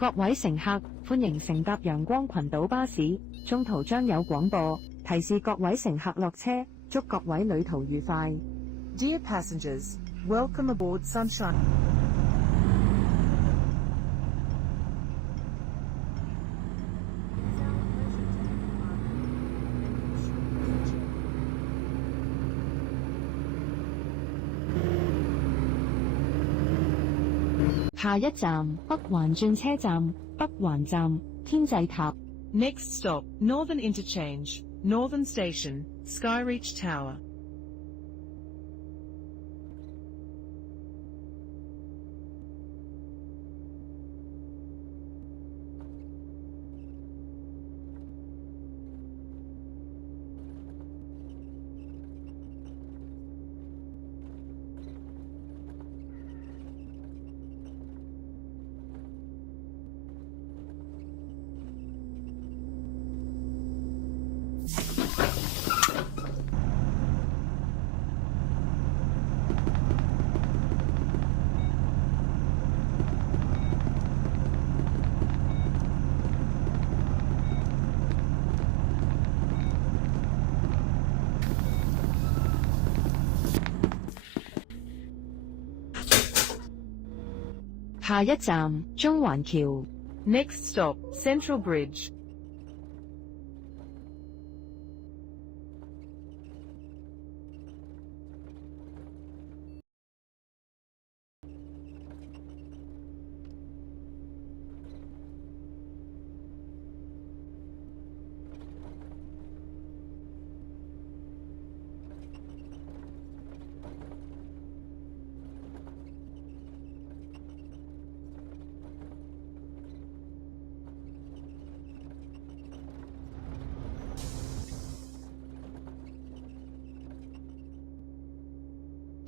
各位乘客，歡迎乘搭陽光群島巴士，中途將有廣播提示各位乘客落車，祝各位旅途愉快。Dear passengers, welcome aboard Sunshine. It's our pleasure to have you on board. 下一站，北環轉車站，北環站，天際塔。Next stop, Northern Interchange, Northern Station, Skyreach Tower. 下一站，中環橋。Next stop, Central Bridge.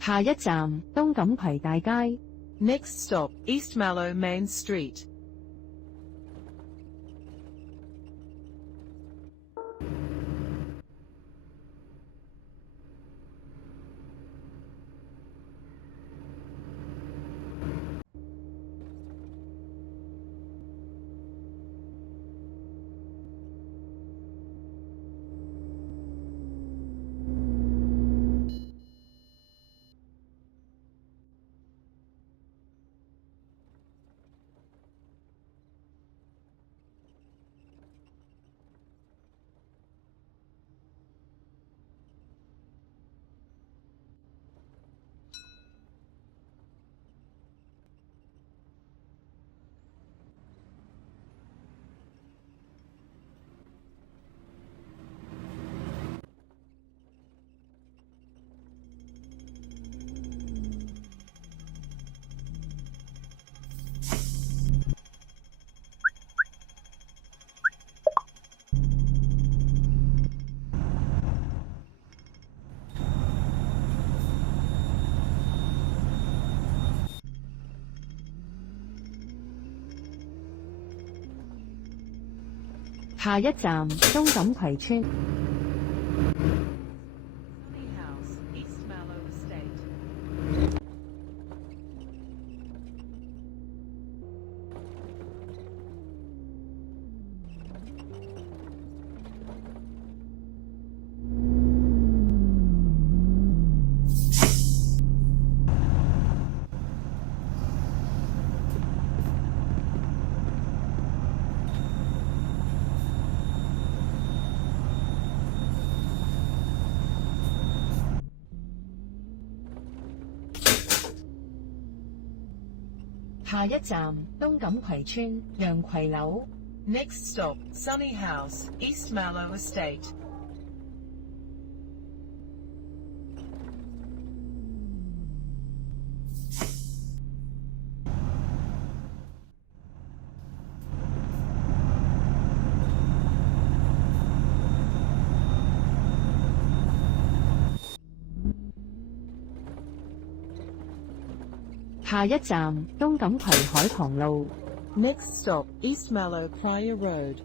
下一站，東錦葵大街。Next stop, East Mallow Main Street. 下一站，東錦葵村。Sunny House, East Mallow Estate. 下一站，東錦葵村洋葵樓。Next stop, Sunny House, East Mallow Estate. 下一站，東錦葵海旁路。Next stop, East Mallow Prior Road.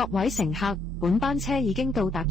各位乘客，本班車已經到達。